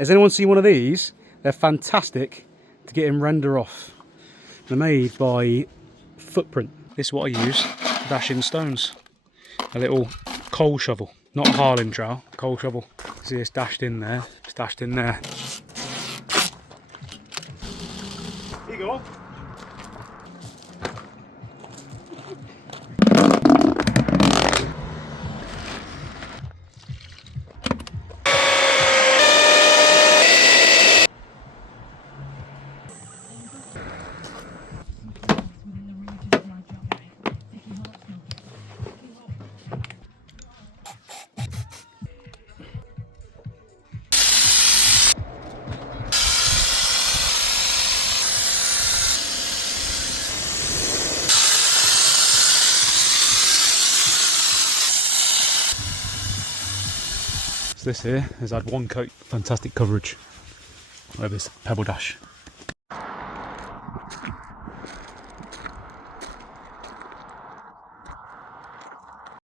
Has anyone seen one of these? They're fantastic to get in render off. They're made by Footprint. This is what I use to dash in stones. A little coal shovel, not a Harlem trowel, coal shovel. See, it's dashed in there, it's dashed in there. Here you go. So this here has had one coat, fantastic coverage over this Pebble Dash.